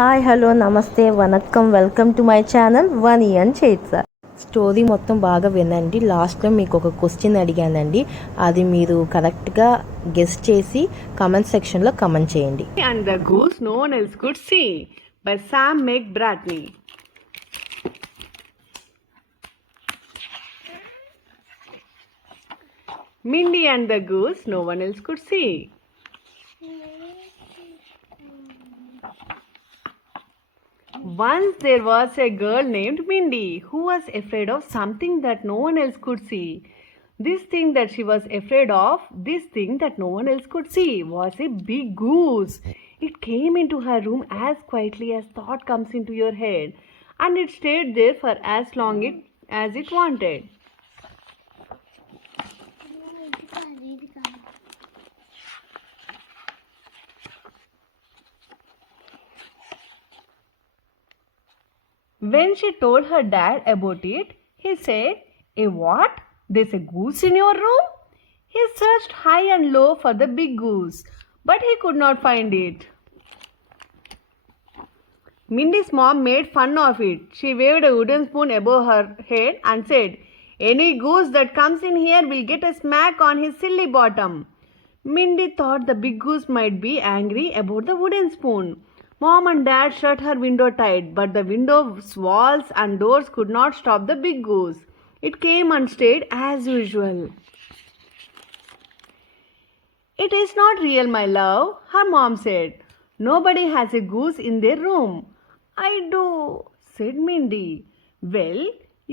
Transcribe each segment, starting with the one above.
Hi hello నమస్తే వనక్కం welcome to my channel Vani and Chaitra. Story మొత్తం బాగా వినండి. లాస్ట్లో మీకు ఒక క్వశ్చన్ అడిగానండి, అది మీరు కరెక్ట్గా గెస్ చేసి కమెంట్ సెక్షన్లో కమెంట్ చేయండి. And the Goose no one else could see by Sam McBratney. Mindy and the Goose no one else could see. Once there was a girl named Mindy who was afraid of something that no one else could see. This thing that she was afraid of, this thing that no one else could see, was a big goose. It came into her room as quietly as thought comes into your head, and it stayed there for as long as it wanted. When she told her dad about it, he said, "A what? There's a goose in your room?" He searched high and low for the big goose, but he could not find it. Mindy's mom made fun of it. She waved a wooden spoon above her head and said, "Any goose that comes in here will get a smack on his silly bottom." Mindy thought the big goose might be angry about the wooden spoon. Mom and Dad shut her window tight, but the window's walls and doors could not stop the big goose. It came and stayed as usual. "It is not real, my love," her mom said. "Nobody has a goose in their room." "I do," said Mindy. "Well,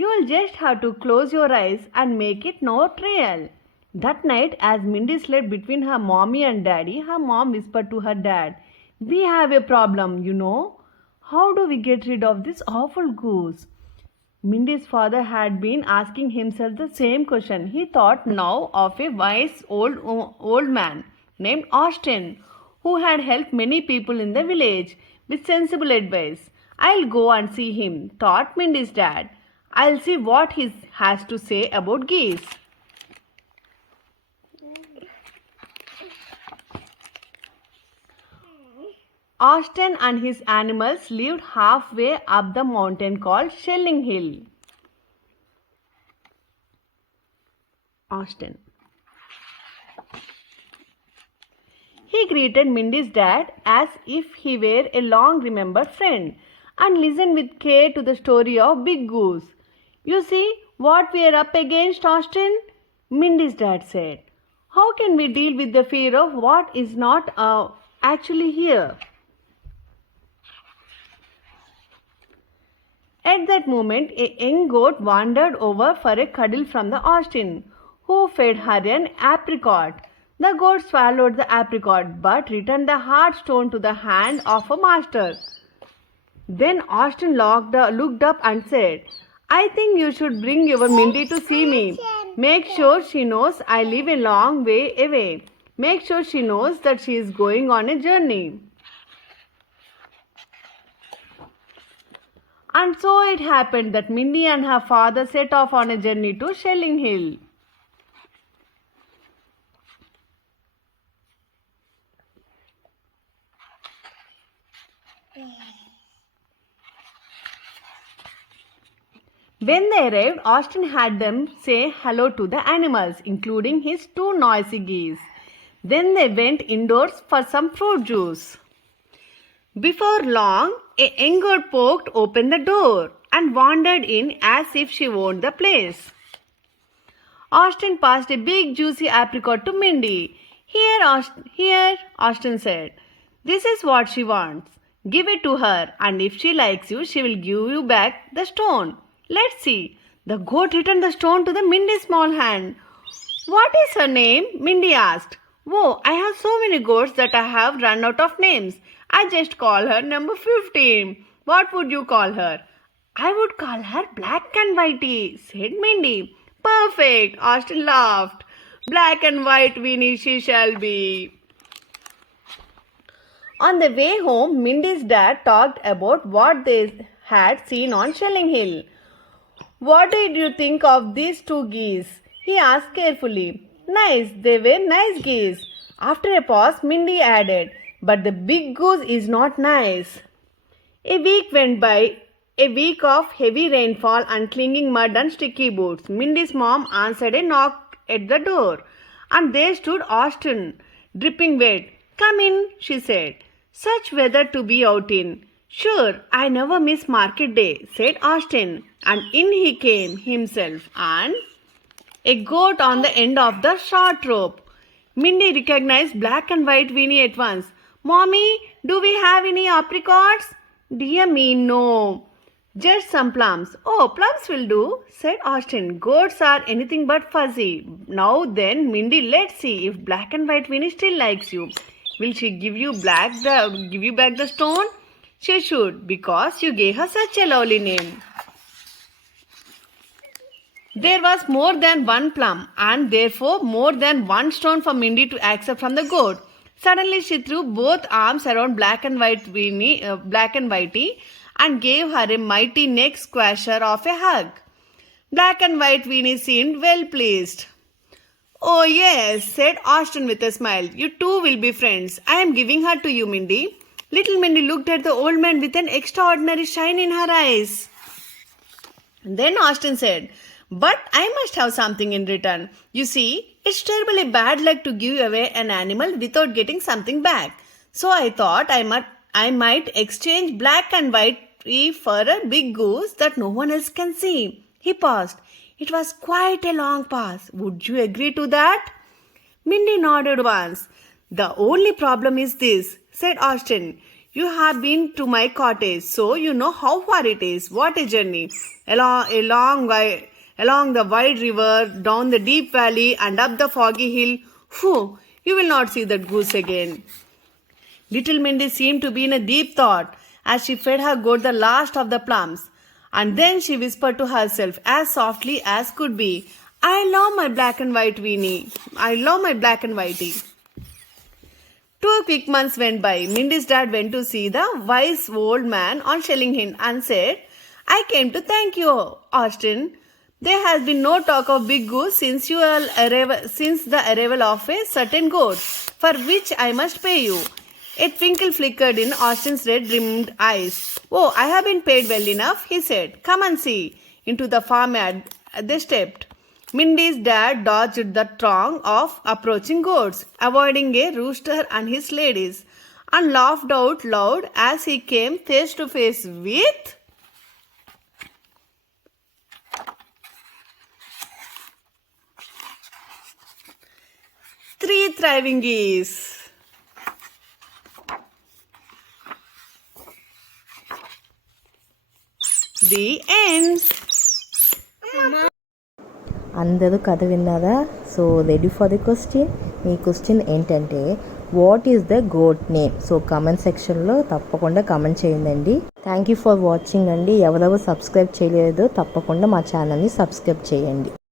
you'll just have to close your eyes and make it not real." That night, as Mindy slept between her mommy and daddy, her mom whispered to her dad, "We have a problem, you know. How do we get rid of this awful goose?" Mindy's father had been asking himself the same question. He thought now of a wise old man named Austin, who had helped many people in the village with sensible advice. "I'll go and see him," thought Mindy's dad. "I'll see what he has to say about geese." Austin and his animals lived halfway up the mountain called Shelling Hill. Austin. He greeted Mindy's dad as if he were a long remembered friend and listened with care to the story of Big Goose. "You see what we are up against, Austin?" Mindy's dad said. "How can we deal with the fear of what is not actually here?" At that moment, a young goat wandered over for a cuddle from the Austin, who fed her an apricot. The goat swallowed the apricot, but returned the hard stone to the hand of a master. Then Austin looked up and said, "I think you should bring your Mindy to see me. Make sure she knows I live a long way away. Make sure she knows that she is going on a journey." And so it happened that Mindy and her father set off on a journey to Shelling Hill. When they arrived, Austin had them say hello to the animals, including his two noisy geese. Then they went indoors for some fruit juice. Before long, a young goat poked open the door and wandered in as if she owned the place. Austin passed a big juicy apricot to Mindy. Here, Austin said. "This is what she wants. Give it to her, and if she likes you, she will give you back the stone. Let's see." The goat returned the stone to the Mindy's small hand. "What is her name?" Mindy asked. "Oh, I have so many goats that I have run out of names. I just call her number 15. What would you call her?" "I would call her Black and Whitey," said Mindy. "Perfect," Austin laughed. "Black and white Winnie she shall be." On the way home, Mindy's dad talked about what they had seen on Shelling Hill. "What did you think of these two geese?" he asked carefully. "Nice, they were nice geese." After a pause, Mindy added, "But the big goose is not nice." A week went by, a week of heavy rainfall and clinging mud and sticky boots. Mindy's mom answered a knock at the door, and there stood Austin, dripping wet. "Come in," she said. "Such weather to be out in." "Sure, I never miss market day," said Austin, and in he came himself and a goat on the end of the short rope. Mindy recognized black and white Winnie at once. "Mommy, do we have any apricots?" "Dear me, no. Just some plums." "Oh, plums will do," said Austin. "Goats are anything but fuzzy. Now then, Mindy, let's see if black and white Winnie still likes you. Will she give you back the stone?" "She should, because you gave her such a lovely name." There was more than one plum, and therefore more than one stone for Mindy to accept from the goat. Suddenly she threw both arms around Black and Whitey, and gave her a mighty neck squasher of a hug. Black and White Winnie seemed well pleased. "Oh yes," said Austin with a smile. "You two will be friends. I am giving her to you, Mindy." Little Mindy looked at the old man with an extraordinary shine in her eyes. Then Austin said, "But I must have something in return. You see, it's terribly bad luck to give away an animal without getting something back. So I thought I might exchange Black and White for a big goose that no one else can see." He paused. It was quite a long pause. "Would you agree to that?" Mindy nodded once. "The only problem is this," said Austin. "You have been to my cottage, so you know how far it is. What a journey! Along the wide river, down the deep valley, and up the foggy hill. Phew, you will not see that goose again." Little Mindy seemed to be in a deep thought as she fed her goat the last of the plums. And then she whispered to herself as softly as could be, "I love my black and white Winnie. I love my black and whitey." 2 quick months went by. Mindy's dad went to see the wise old man on Shelling Hill and said, "I came to thank you, Austin. There has been no talk of big goose since the arrival of a certain goat, for which I must pay you." A twinkle flickered in Austin's red-rimmed eyes. "Oh, I have been paid well enough," he said. "Come and see." Into the farmyard they stepped. Mindy's dad dodged the throng of approaching goats, avoiding a rooster and his ladies, and laughed out loud as he came face to face with 3 thriving geese. The end. అందరూ కథ విన్నారా? So ready for the question. మీ question ఏంటంటే, what is the goat name? So comment సెక్షన్లో తప్పకుండా comment చేయండి. Thank you for watching అండి. ఎవరెవరు సబ్స్క్రైబ్ చేయలేదో తప్పకుండా మా ఛానల్ని సబ్స్క్రైబ్ చేయండి.